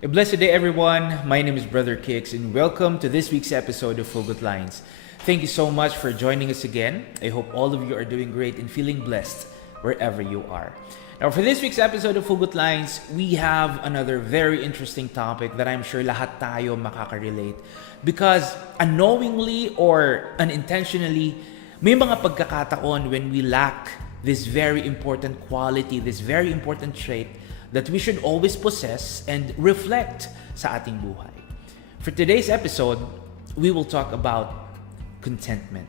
A blessed day, everyone. My name is Brother Kix, and welcome to this week's episode of HUGOT Lines. Thank you so much for joining us again. I hope all of you are doing great and feeling blessed wherever you are. Now, for this week's episode of HUGOT Lines, we have another very interesting topic that I'm sure lahat tayo makaka-relate. Because unknowingly or unintentionally, may mga pagkakataon when we lack this very important quality, this very important trait that we should always possess and reflect sa ating buhay. For today's episode, we will talk about contentment.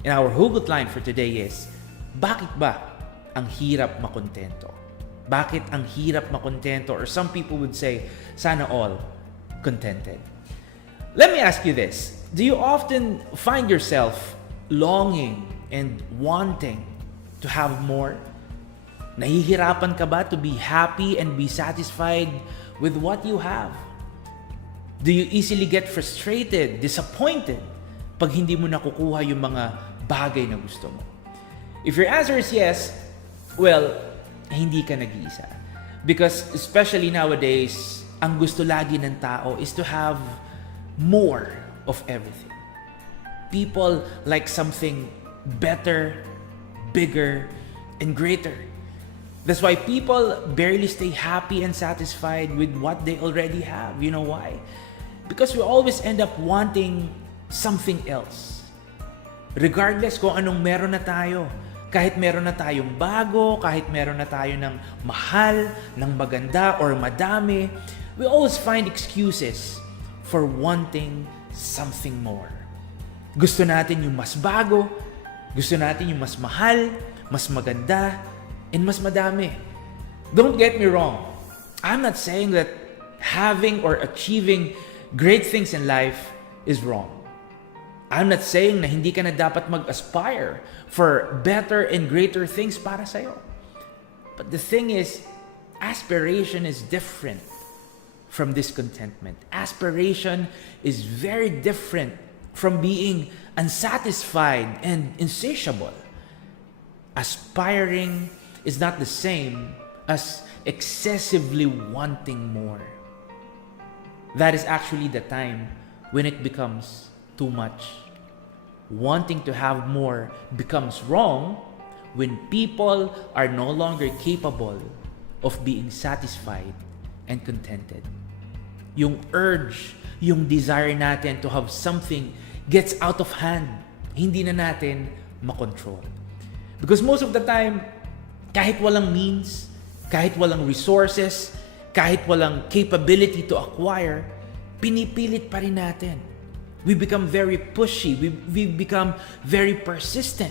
And our hugot line for today is, bakit ba ang hirap makuntento? Bakit ang hirap makuntento? Or some people would say, sana all contented. Let me ask you this. Do you often find yourself longing and wanting to have more? Nahihirapan ka ba to be happy and be satisfied with what you have? Do you easily get frustrated, disappointed pag hindi mo nakukuha yung mga bagay na gusto mo? If your answer is yes, well, hindi ka nag-iisa. Because especially nowadays, ang gusto lagi ng tao is to have more of everything. People like something better, bigger, and greater. That's why people barely stay happy and satisfied with what they already have. You know why? Because we always end up wanting something else. Regardless kung anong meron na tayo. Kahit meron na tayong bago, kahit meron na tayo ng mahal, ng maganda, or madami, we always find excuses for wanting something more. Gusto natin yung mas bago, gusto natin yung mas mahal, mas maganda, and mas madami. Don't get me wrong. I'm not saying that having or achieving great things in life is wrong. I'm not saying na hindi ka na dapat mag-aspire for better and greater things para sa'yo. But the thing is, aspiration is different from discontentment. Aspiration is very different from being unsatisfied and insatiable. Aspiring is not the same as excessively wanting more. That is actually the time when it becomes too much. Wanting to have more becomes wrong when people are no longer capable of being satisfied and contented. Yung urge, yung desire natin to have something gets out of hand. Hindi na natin makontrol. Because most of the time, kahit walang means, kahit walang resources, kahit walang capability to acquire, pinipilit pa rin natin. We become very pushy. We become very persistent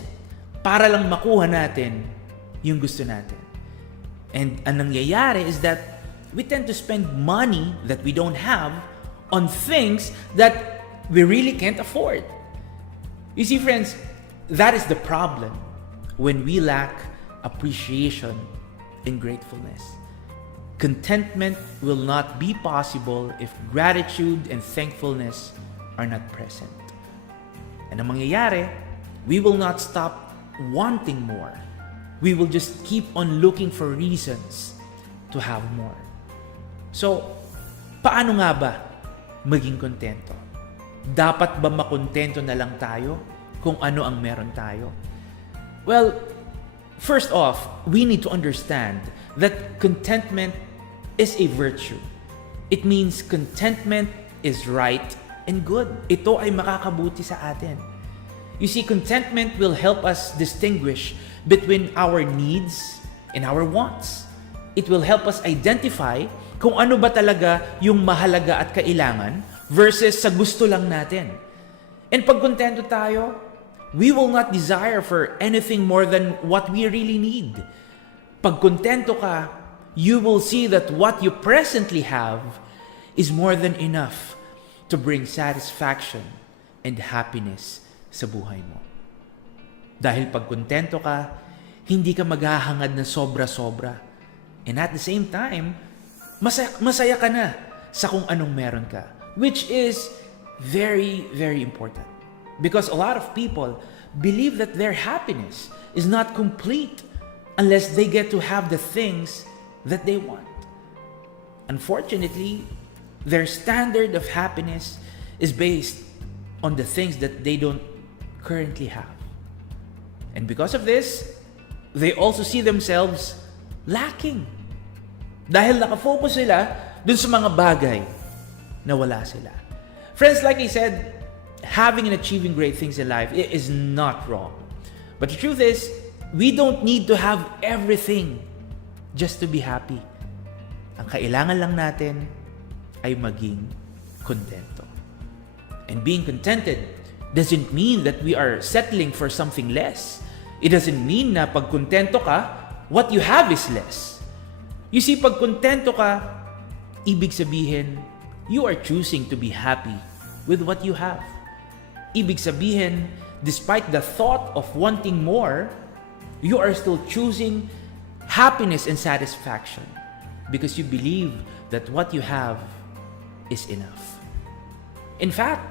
para lang makuha natin yung gusto natin. And ang nangyayari is that we tend to spend money that we don't have on things that we really can't afford. You see, friends, that is the problem when we lack appreciation and gratefulness. Contentment will not be possible if gratitude and thankfulness are not present. And ang mangyayari, we will not stop wanting more. We will just keep on looking for reasons to have more. So, paano nga ba maging kontento? Dapat ba makontento na lang tayo kung ano ang meron tayo? Well, first off, we need to understand that contentment is a virtue. It means contentment is right and good. Ito ay makakabuti sa atin. You see, contentment will help us distinguish between our needs and our wants. It will help us identify kung ano ba talaga yung mahalaga at kailangan versus sa gusto lang natin. And pag kontento tayo, we will not desire for anything more than what we really need. Pag kontento ka, you will see that what you presently have is more than enough to bring satisfaction and happiness sa buhay mo. Dahil pag kontento ka, hindi ka maghahangad na sobra-sobra. And at the same time, masaya ka na sa kung anong meron ka. Which is very, very important. Because a lot of people believe that their happiness is not complete unless they get to have the things that they want. Unfortunately, Their standard of happiness is based on the things that they don't currently have. And because of this, they also see themselves lacking. Dahil nakafocus sila dun sa mga bagay na wala sila. Friends, like I said, having and achieving great things in life is not wrong. But the truth is, we don't need to have everything just to be happy. Ang kailangan lang natin ay maging kontento. And being contented doesn't mean that we are settling for something less. It doesn't mean na pag kontento ka, what you have is less. You see, pag kontento ka, ibig sabihin, you are choosing to be happy with what you have. Ibig sabihin, despite the thought of wanting more, you are still choosing happiness and satisfaction because you believe that what you have is enough. In fact,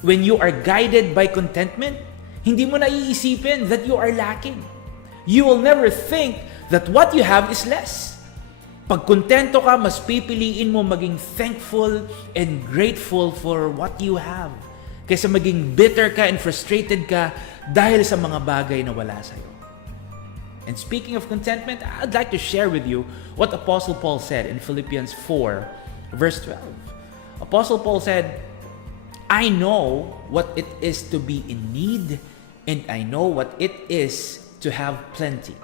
when you are guided by contentment, hindi mo na iisipin that you are lacking. You will never think that what you have is less. Pag kontento ka, mas pipiliin mo maging thankful and grateful for what you have kaysa maging bitter ka and frustrated ka dahil sa mga bagay na wala sa'yo. And speaking of contentment, I'd like to share with you what Apostle Paul said in Philippians 4, verse 12. Apostle Paul said, I know what it is to be in need, and I know what it is to have plenty.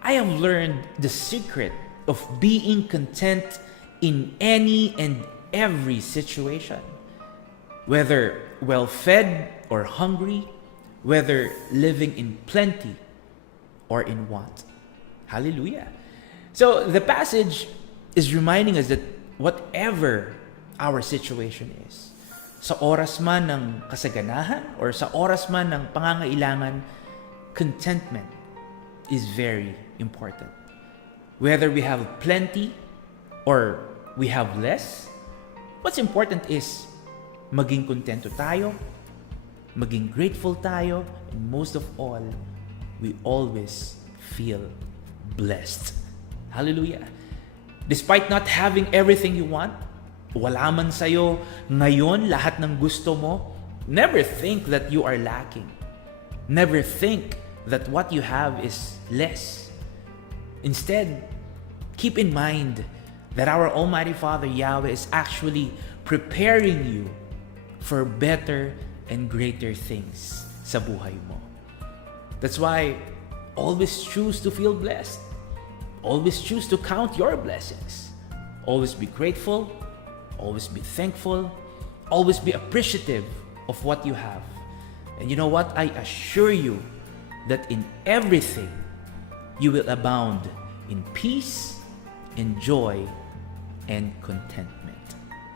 I have learned the secret of being content in any and every situation, whether well-fed or hungry, whether living in plenty or in want. Hallelujah. So the passage is reminding us that whatever our situation is, sa oras man ng kasaganahan or sa oras man ng pangangailangan, contentment is very important. Whether we have plenty or we have less, what's important is maging kontento tayo, maging grateful tayo, and most of all, we always feel blessed. Hallelujah. Despite not having everything you want, wala man sa'yo ngayon lahat ng gusto mo, never think that you are lacking. Never think that what you have is less. Instead, keep in mind that our Almighty Father Yahweh is actually preparing you for better and greater things sa buhay mo. That's why always choose to feel blessed. Always choose to count your blessings. Always be grateful. Always be thankful. Always be appreciative of what you have. And you know what? I assure you that in everything, you will abound in peace, in joy, and contentment.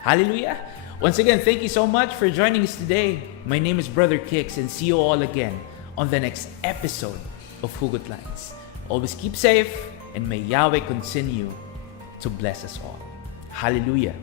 Hallelujah! Once again, thank you so much for joining us today. My name is Brother Kix, and see you all again on the next episode of HUGOT Lines. Always keep safe, and may Yahweh continue to bless us all. Hallelujah!